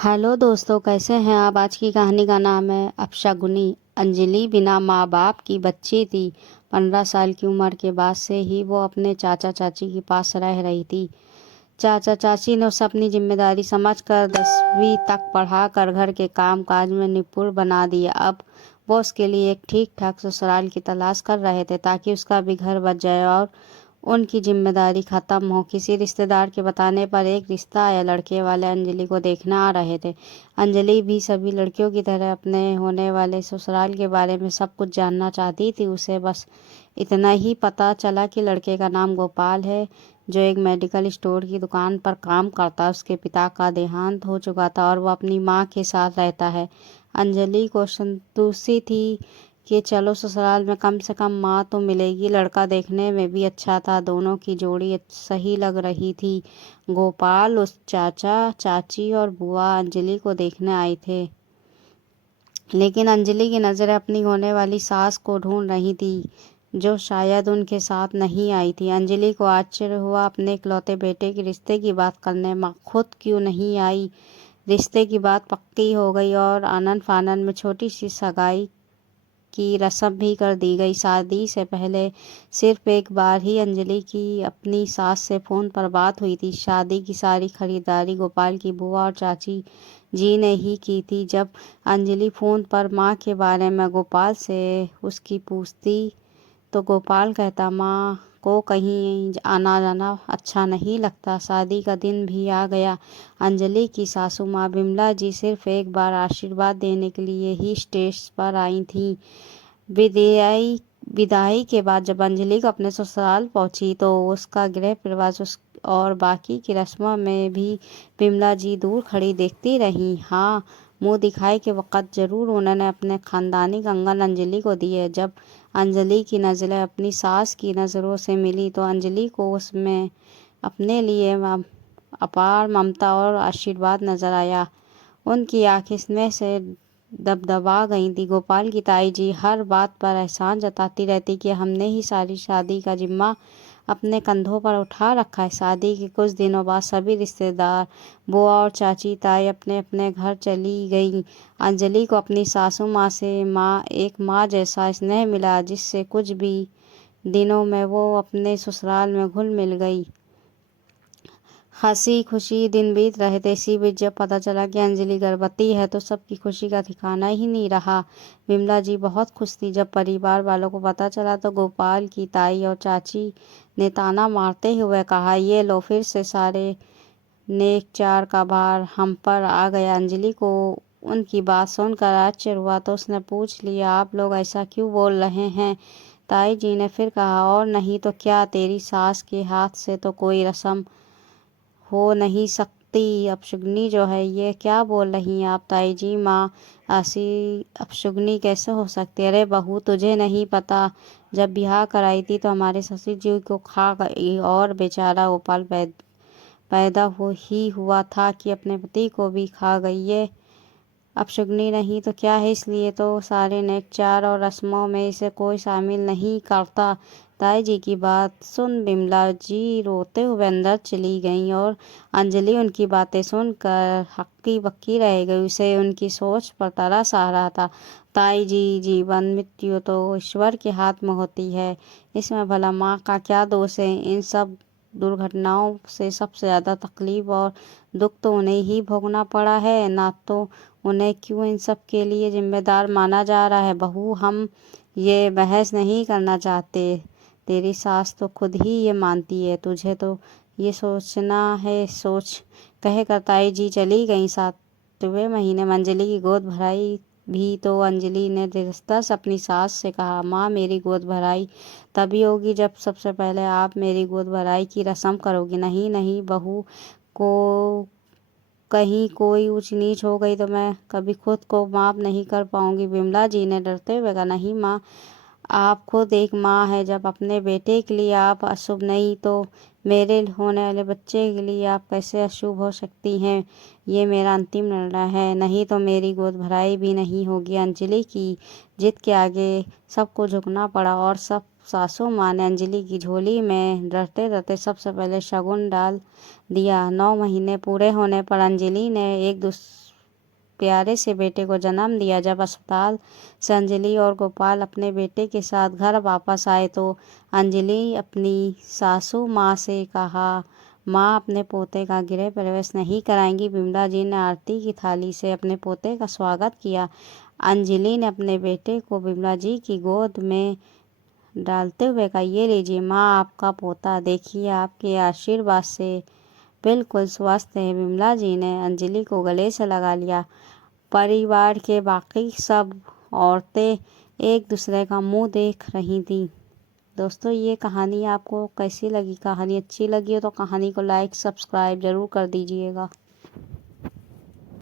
Hello दोस्तों, कैसे हैं आप। आज की कहानी का नाम है अपशगुनी। अंजलि बिना माँ बाप की बच्ची थी। 15 साल की उम्र के बाद से ही वो अपने चाचा चाची के पास रह रही थी। चाचा चाची ने उसे अपनी जिम्मेदारी समझकर 10वीं तक पढ़ा कर घर के काम काज में निपुण बना दिया। अब वो उसके लिए एक ठीक ठाक ससुराल की तलाश कर रहे थे ताकि उसका भी घर बच जाए और उनकी जिम्मेदारी खत्म हो। किसी रिश्तेदार के बताने पर एक रिश्ता आया। लड़के वाले अंजलि को देखने आ रहे थे। अंजलि भी सभी लड़कियों की तरह अपने होने वाले ससुराल के बारे में सब कुछ जानना चाहती थी। उसे बस इतना ही पता चला कि लड़के का नाम गोपाल है, जो एक मेडिकल स्टोर की दुकान पर काम करता है। उसके पिता का देहांत हो चुका था और वो अपनी माँ के साथ रहता है। अंजलि को संतुष्टि थी कि चलो ससुराल में कम से कम माँ तो मिलेगी। लड़का देखने में भी अच्छा था, दोनों की जोड़ी सही लग रही थी। गोपाल उस चाचा चाची और बुआ अंजलि को देखने आए थे, लेकिन अंजलि की नज़रें अपनी होने वाली सास को ढूंढ रही थी, जो शायद उनके साथ नहीं आई थी। अंजलि को आश्चर्य हुआ अपने इकलौते बेटे के रिश्ते की बात करने माँ खुद क्यों नहीं आई। रिश्ते की बात पक्की हो गई और आनन फानन में छोटी सी सगाई की रस्म भी कर दी गई। शादी से पहले सिर्फ एक बार ही अंजलि की अपनी सास से फ़ोन पर बात हुई थी। शादी की सारी खरीदारी गोपाल की बुआ और चाची जी ने ही की थी। जब अंजलि फ़ोन पर माँ के बारे में गोपाल से उसकी पूछती तो गोपाल कहता, माँ को कहीं आना जाना अच्छा नहीं लगता। शादी का दिन भी आ गया। अंजलि की सासू माँ बिमला जी सिर्फ एक बार आशीर्वाद देने के लिए ही स्टेज पर आई थीं। विदाई विदाई के बाद जब अंजलि को अपने ससुराल पहुंची तो उसका गृह प्रवेश और बाकी की रस्मों में भी बिमला जी दूर खड़ी देखती रही। हाँ, मुंह दिखाई के वक़्त जरूर उन्होंने अपने खानदानी कंगन अंजलि को दिए। जब अंजलि की नज़रें अपनी सास की नज़रों से मिली तो अंजलि को उसमें अपने लिए अपार ममता और आशीर्वाद नजर आया। उनकी आंखें स्नेह से दबदबा गई थी। गोपाल की ताई जी हर बात पर एहसान जताती रहती कि हमने ही सारी शादी का जिम्मा अपने कंधों पर उठा रखा है। शादी के कुछ दिनों बाद सभी रिश्तेदार, बुआ और चाची ताई अपने अपने घर चली गईं। अंजलि को अपनी सासू माँ से एक माँ जैसा स्नेह मिला, जिससे कुछ भी दिनों में वो अपने ससुराल में घुल मिल गई। हंसी खुशी दिन बीत रहे थे। इसी बीच जब पता चला कि अंजलि गर्भवती है तो सबकी खुशी का ठिकाना ही नहीं रहा। विमला जी बहुत खुश थी। जब परिवार वालों को पता चला तो गोपाल की ताई और चाची ने ताना मारते हुए कहा, ये लो फिर से सारे नेक चार का भार हम पर आ गया। अंजलि को उनकी बात सुनकर आश्चर्य हुआ तो उसने पूछ लिया, आप लोग ऐसा क्यों बोल रहे हैं। ताई जी ने फिर कहा, और नहीं तो क्या, तेरी सास के हाथ से तो कोई रस्म हो नहीं सकती। अपशगुनी जो है, ये क्या बोल रही हैं आप ताई जी। माँ, ऐसी अपशगुनी कैसे हो सकती है। अरे बहू, तुझे नहीं पता, जब ब्याह कराई थी तो हमारे ससुर जी को खा गई और बेचारा गोपाल पैदा हो ही हुआ था कि अपने पति को भी खा गई। ये अपशगुनी नहीं तो क्या है। इसलिए तो सारे नेकचार और रस्मों में इसे कोई शामिल नहीं करता। ताई जी की बात सुन बिमला जी रोते हुए अंदर चली गईं और अंजलि उनकी बातें सुनकर हक्की बक्की रह गई। उसे उनकी सोच पर तरस आ रहा था। ताई जी, जीवन मृत्यु तो ईश्वर के हाथ में होती है, इसमें भला माँ का क्या दोष है। इन सब दुर्घटनाओं से सबसे ज़्यादा तकलीफ और दुख तो उन्हें ही भोगना पड़ा है, ना तो उन्हें क्यों इन सब के लिए जिम्मेदार माना जा रहा है। बहू, हम ये बहस नहीं करना चाहते। तेरी सास तो खुद ही ये मानती है, तुझे तो ये सोचना है सोच। कह कर ताई जी चली गई। 7वें महीने में अंजलि की गोद भराई भी तो अंजलि ने धीरजता से अपनी सास से कहा, माँ मेरी गोद भराई तभी होगी जब सबसे पहले आप मेरी गोद भराई की रस्म करोगी। नहीं नहीं बहू, को कहीं कोई ऊंच नीच हो गई तो मैं कभी खुद को माफ नहीं कर पाऊंगी। विमला जी ने डरते हुए कहा, नहीं माँ, आप खुद एक माँ है। जब अपने बेटे के लिए आप अशुभ, नहीं तो मेरे होने वाले बच्चे के लिए आप कैसे अशुभ हो सकती हैं। ये मेरा अंतिम निर्णय है, नहीं तो मेरी गोद भराई भी नहीं होगी। अंजलि की जिद के आगे सबको झुकना पड़ा और सब सासू माँ ने अंजलि की झोली में डरते डरते सबसे पहले शगुन डाल दिया। 9 महीने पूरे होने पर अंजलि ने एक प्यारे से बेटे को जन्म दिया। जब अस्पताल से अंजलि और गोपाल अपने बेटे के साथ घर वापस आए तो अंजलि अपनी सासू माँ से कहा, माँ अपने पोते का गृह प्रवेश नहीं कराएंगी। विमला जी ने आरती की थाली से अपने पोते का स्वागत किया। अंजलि ने अपने बेटे को विमला जी की गोद में डालते हुए कहा, ये लीजिए माँ आपका पोता, देखिए आपके आशीर्वाद से बिल्कुल स्वस्थ है। विमला जी ने अंजलि को गले से लगा लिया। परिवार के बाकी सब औरतें एक दूसरे का मुंह देख रही थीं। दोस्तों, ये कहानी आपको कैसी लगी? कहानी अच्छी लगी हो तो कहानी को लाइक सब्सक्राइब ज़रूर कर दीजिएगा।